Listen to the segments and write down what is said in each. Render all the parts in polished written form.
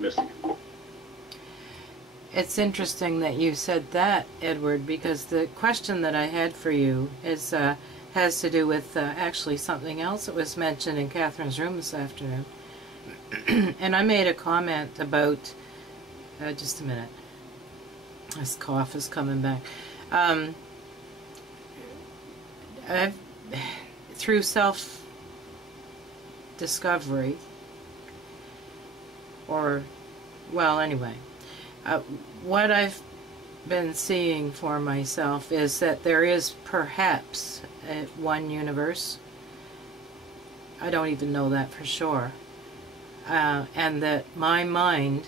missing it. It's interesting that you said that, Edward, because the question that I had for you is has to do with actually something else that was mentioned in Catherine's room this afternoon. And I made a comment about, just a minute, this cough is coming back. Through self-discovery, or, well, anyway, what I've been seeing for myself is that there is perhaps one universe. I don't even know that for sure. And that my mind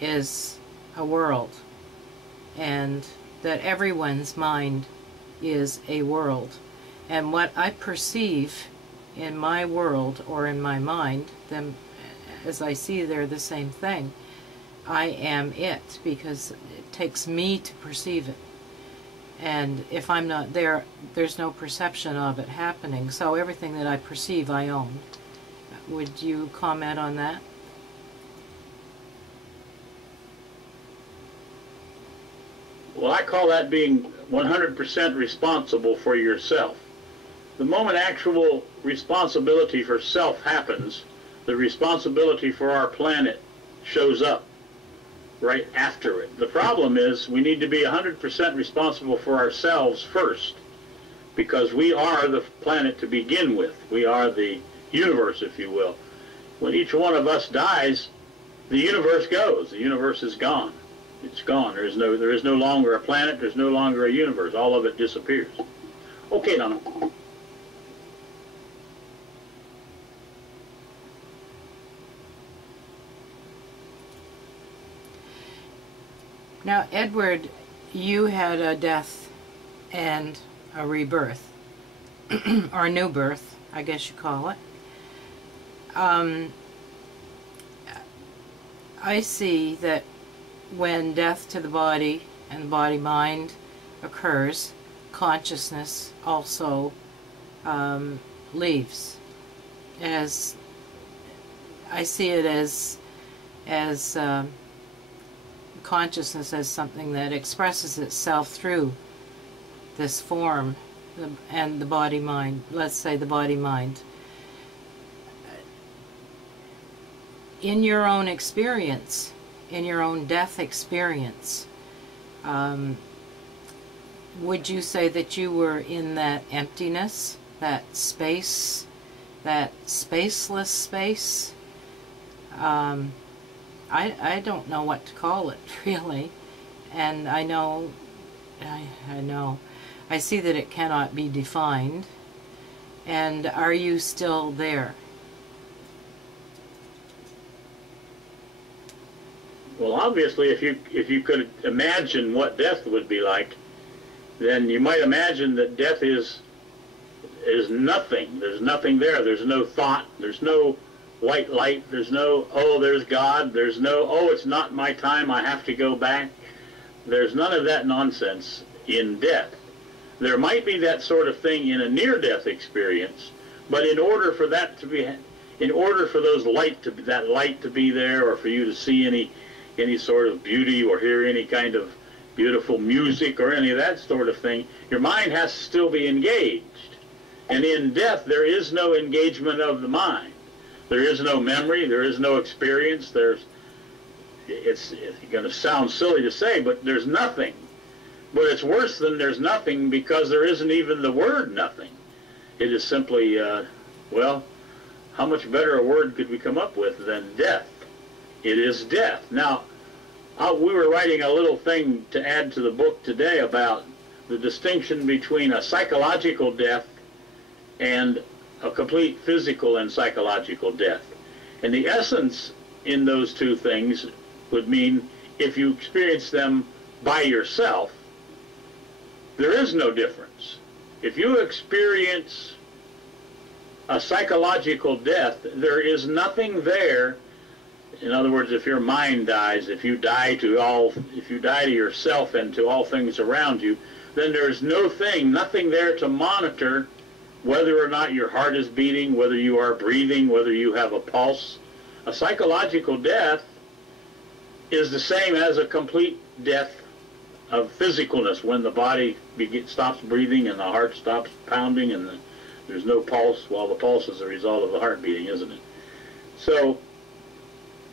is a world, and that everyone's mind is a world. And what I perceive in my world or in my mind, them as I see they're the same thing. I am it, because it takes me to perceive it. And if I'm not there, there's no perception of it happening. So everything that I perceive, I own. Would you comment on that? Well, I call that being 100% responsible for yourself. The moment actual responsibility for self happens, the responsibility for our planet shows up right after it. The problem is we need to be 100% responsible for ourselves first, because we are the planet to begin with. We are the universe, if you will. When each one of us dies, the universe goes. The universe is gone. It's gone. There is no longer a planet. There's no longer a universe. All of it disappears. Okay, Donna. Now, Edward, you had a death and a rebirth, or a new birth, I guess you call it. I see that when death to the body and the body-mind occurs, consciousness also leaves. As I see it as consciousness as something that expresses itself through this form and the body-mind, let's say the body-mind. In your own experience, in your own death experience, would you say that you were in that emptiness, that space, that spaceless space? I don't know what to call it, really. And I know, I see that it cannot be defined. And are you still there? Well, obviously, if you could imagine what death would be like, then you might imagine that death is nothing. There's nothing there. There's no thought. There's no white light. There's no, oh, there's God. There's no, oh, it's not my time, I have to go back. There's none of that nonsense in death. There might be that sort of thing in a near-death experience, but in order for that to be, in order for that light to be there, or for you to see any sort of beauty or hear any kind of beautiful music or any of that sort of thing, your mind has to still be engaged. And in death, there is no engagement of the mind. There is no memory. There is no experience. It's going to sound silly to say, but there's nothing. But it's worse than there's nothing, because there isn't even the word nothing. It is simply, well, how much better a word could we come up with than death? It is death. Now, we were writing a little thing to add to the book today about the distinction between a psychological death and a complete physical and psychological death. And the essence in those two things would mean, if you experience them by yourself, there is no difference. If you experience a psychological death, there is nothing there. In other words, if your mind dies, if you die to yourself and to all things around you, then there's nothing there to monitor whether or not your heart is beating, whether you are breathing, whether you have a pulse. A psychological death is the same as a complete death of physicalness, when the body stops breathing and the heart stops pounding and there's no pulse. Well, the pulse is a result of the heart beating, isn't it? So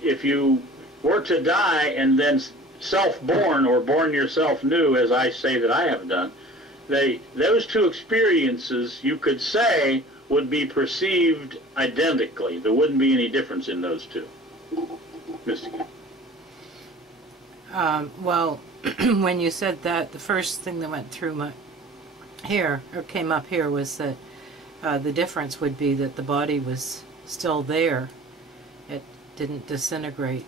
if you were to die and then self-born or born yourself new, as I say that I have done, those two experiences, you could say, would be perceived identically. There wouldn't be any difference in those two. Mystic. Well, when you said that, the first thing that went through my hair, or came up here, was that the difference would be that the body was still there. It didn't disintegrate.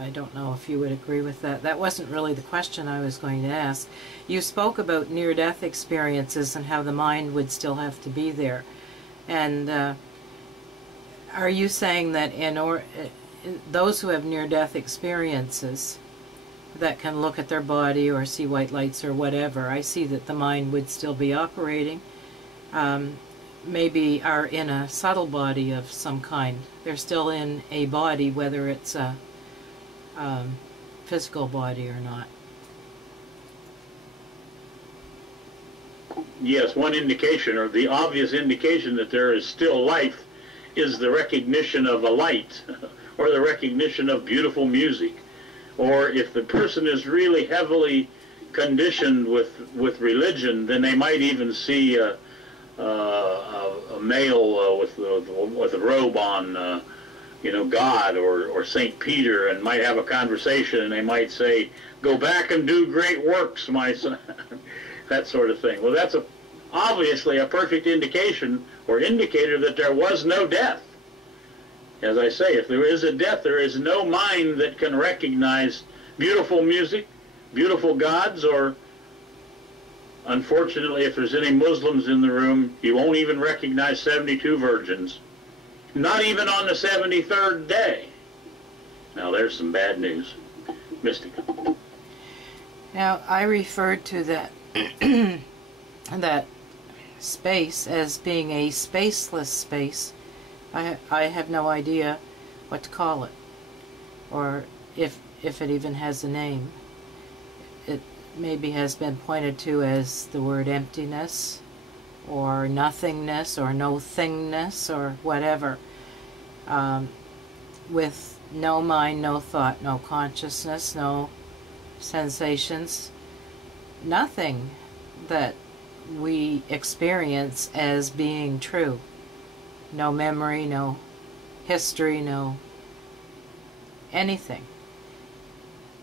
I don't know if you would agree with that. That wasn't really the question I was going to ask. You spoke about near-death experiences and how the mind would still have to be there. And are you saying that those who have near-death experiences that can look at their body or see white lights or whatever, I see that the mind would still be operating, maybe are in a subtle body of some kind. They're still in a body, whether it's a physical body or not. Yes, one indication, or the obvious indication that there is still life, is the recognition of a light or the recognition of beautiful music. Or if the person is really heavily conditioned with religion, then they might even see a male with a robe on, you know, God or St. Peter, and might have a conversation, and they might say, "Go back and do great works, my son." That sort of thing. Well, that's obviously a perfect indication or indicator that there was no death. As I say, if there is a death, there is no mind that can recognize beautiful music, beautiful gods, or, unfortunately, if there's any Muslims in the room, you won't even recognize 72 virgins. Not even on the 73rd day. Now, there's some bad news. Mystic. Now, I referred to that that space as being a spaceless space. I have no idea what to call it, or if it even has a name. It maybe has been pointed to as the word emptiness, or nothingness, or no thingness, or whatever. With no mind, no thought, no consciousness, no sensations, nothing that we experience as being true. No memory, no history, no anything.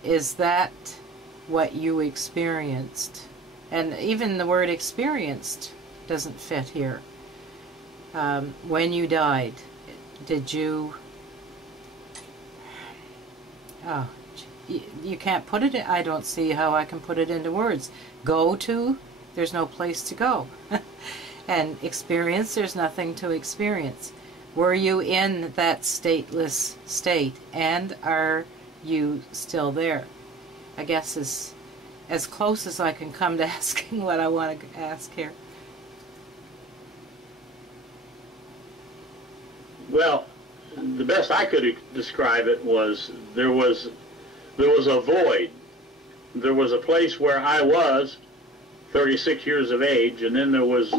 Is that what you experienced? And even the word experienced doesn't fit here. When you died, did you... Oh, you can't put it in... I don't see how I can put it into words. Go to? There's no place to go. And experience, there's nothing to experience. Were you in that stateless state, and are you still there? I guess is as close as I can come to asking what I want to ask here. Well, the best I could describe it was there was a void. There was a place where I was 36 years of age, and then there was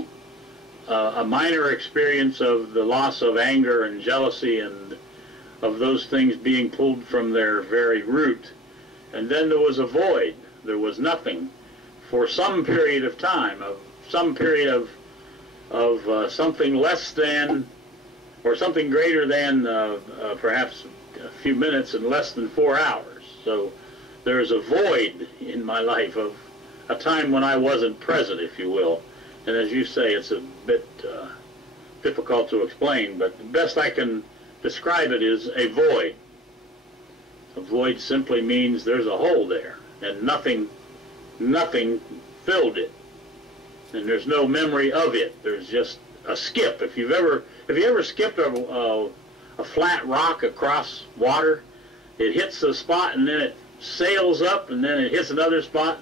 a minor experience of the loss of anger and jealousy and of those things being pulled from their very root. And then there was a void. There was nothing for some period of time, of some period of something less than or something greater than perhaps a few minutes and less than 4 hours. So there is a void in my life of a time when I wasn't present, if you will. And as you say, it's a bit difficult to explain, but the best I can describe it is a void. A void simply means there's a hole there, and nothing filled it. And there's no memory of it. There's just a skip. If you ever skipped a flat rock across water, it hits the spot and then it sails up and then it hits another spot.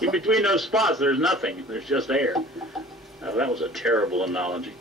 In between those spots, there's nothing. There's just air. Now, that was a terrible analogy.